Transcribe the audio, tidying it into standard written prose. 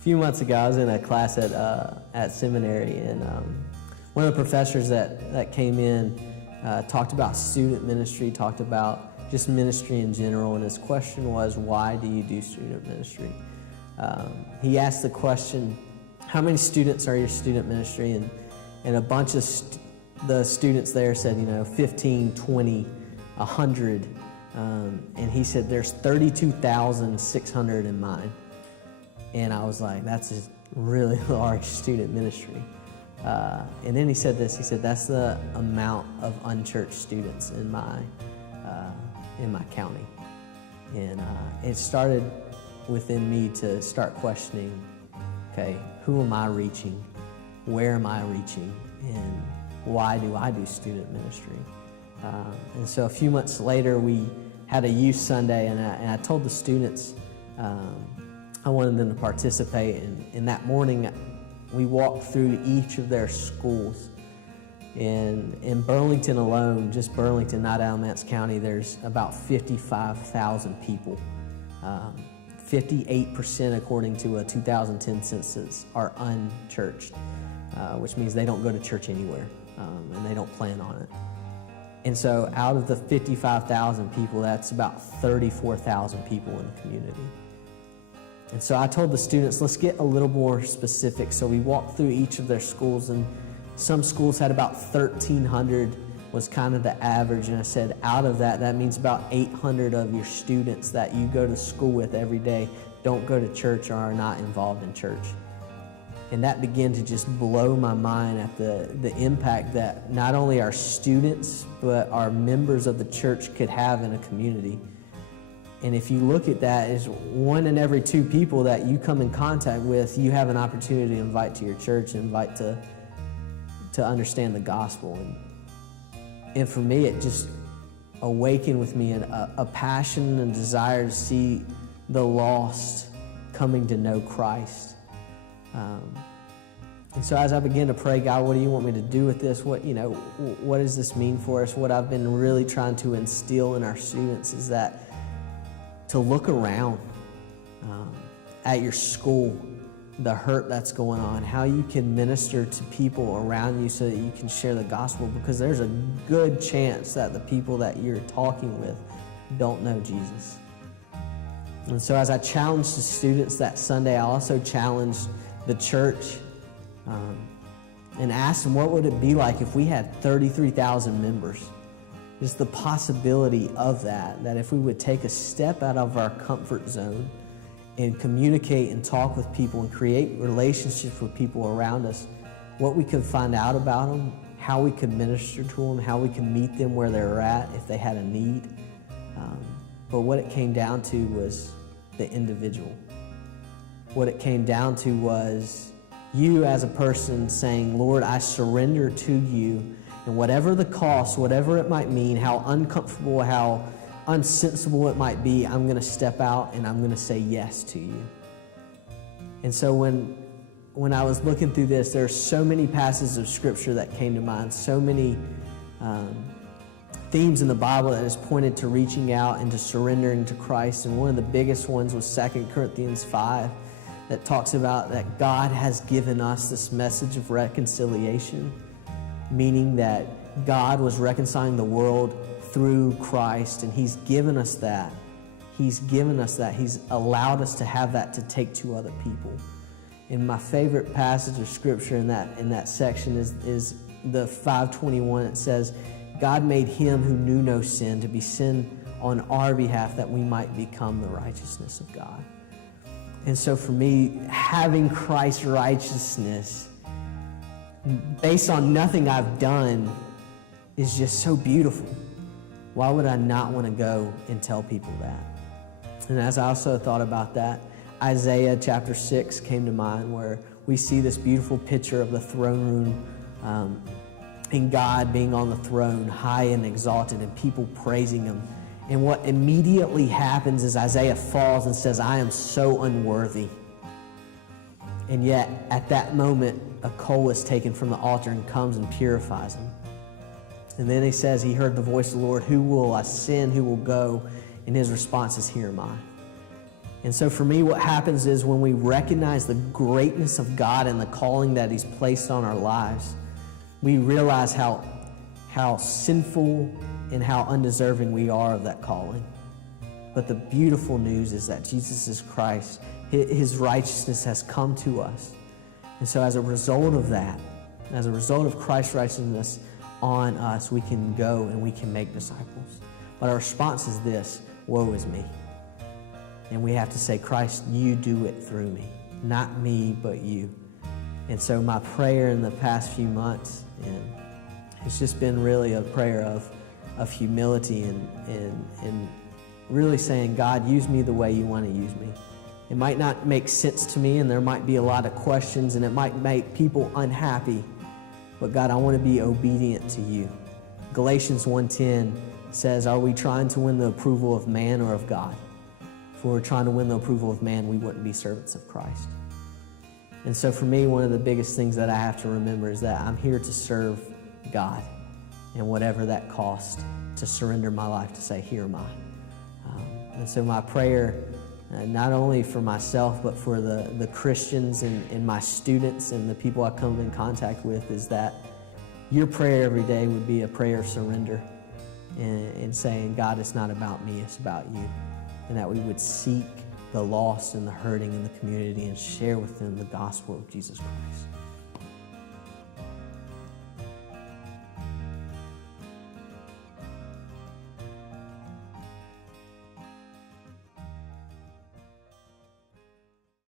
A few months ago, I was in a class at seminary, and one of the professors that came in talked about student ministry, talked about just ministry in general, and his question was, why do you do student ministry? He asked the question, how many students are your student ministry? And a bunch of the students there said, 15, 20, 100. And he said, there's 32,600 in mine. And I was like, that's a really large student ministry. And then he said this, he said, that's the amount of unchurched students in my county. And it started within me to start questioning, okay, who am I reaching? Where am I reaching? And why do I do student ministry? And so a few months later, we had a youth Sunday, and I told the students I wanted them to participate. And that morning, we walked through each of their schools. And in Burlington alone, just Burlington, not Alamance County, there's about 55,000 people. 58%, according to a 2010 census, are unchurched, which means they don't go to church anywhere, and they don't plan on it. And so out of the 55,000 people, that's about 34,000 people in the community. And so I told the students, let's get a little more specific. So we walked through each of their schools, and some schools had about 1,300 was kind of the average. And I said, out of that, that means about 800 of your students that you go to school with every day don't go to church or are not involved in church. And that began to just blow my mind at the impact that not only our students, but our members of the church could have in a community. And if you look at that, is 1 in every 2 people that you come in contact with, you have an opportunity to invite to your church and invite to understand the gospel. And for me, it just awakened with me a passion and desire to see the lost coming to know Christ. And so as I began to pray, God, what do you want me to do with this? What does this mean for us? What I've been really trying to instill in our students is that to look around at your school, the hurt that's going on, how you can minister to people around you so that you can share the gospel, because there's a good chance that the people that you're talking with don't know Jesus. And so as I challenged the students that Sunday, I also challenged the church and asked them, what would it be like if we had 33,000 members? Just the possibility of that if we would take a step out of our comfort zone and communicate and talk with people and create relationships with people around us, what we could find out about them, how we could minister to them, how we could meet them where they're at if they had a need. But what it came down to was the individual. What it came down to was you as a person saying, Lord, I surrender to you. And whatever the cost, whatever it might mean, how uncomfortable, how unsensible it might be, I'm going to step out and I'm going to say yes to you. And so when I was looking through this, there are so many passages of Scripture that came to mind, so many themes in the Bible that is pointed to reaching out and to surrendering to Christ. And one of the biggest ones was 2 Corinthians 5 that talks about that God has given us this message of reconciliation, meaning that God was reconciling the world through Christ, and He's given us that. He's given us that. He's allowed us to have that to take to other people. And my favorite passage of Scripture in that section is the 5:21. It says, God made Him who knew no sin to be sin on our behalf that we might become the righteousness of God. And so for me, having Christ's righteousness based on nothing I've done is just so beautiful. Why would I not want to go and tell people that? And as I also thought about that, Isaiah chapter 6 came to mind, where we see this beautiful picture of the throne room and God being on the throne, high and exalted, and people praising Him. And what immediately happens is Isaiah falls and says, I am so unworthy. And yet, at that moment, a coal is taken from the altar and comes and purifies him. And then he says he heard the voice of the Lord, who will I send, who will go? And his response is, here am I. And so for me, what happens is when we recognize the greatness of God and the calling that He's placed on our lives, we realize how sinful and how undeserving we are of that calling. But the beautiful news is that Jesus is Christ. His righteousness has come to us. And so as a result of that, as a result of Christ's righteousness on us, we can go and we can make disciples. But our response is this: woe is me. And we have to say, Christ, you do it through me. Not me, but you. And so my prayer in the past few months, and it's just been really a prayer of humility and really saying, God, use me the way you want to use me. It might not make sense to me, and there might be a lot of questions, and it might make people unhappy. But God, I want to be obedient to you. Galatians 1:10 says, are we trying to win the approval of man or of God? If we were trying to win the approval of man, we wouldn't be servants of Christ. And so for me, one of the biggest things that I have to remember is that I'm here to serve God, and whatever that costs, to surrender my life, to say, here am I. And so my prayer, not only for myself, but for the Christians and my students and the people I come in contact with, is that your prayer every day would be a prayer of surrender and saying, God, it's not about me, it's about you. And that we would seek the lost and the hurting in the community and share with them the gospel of Jesus Christ.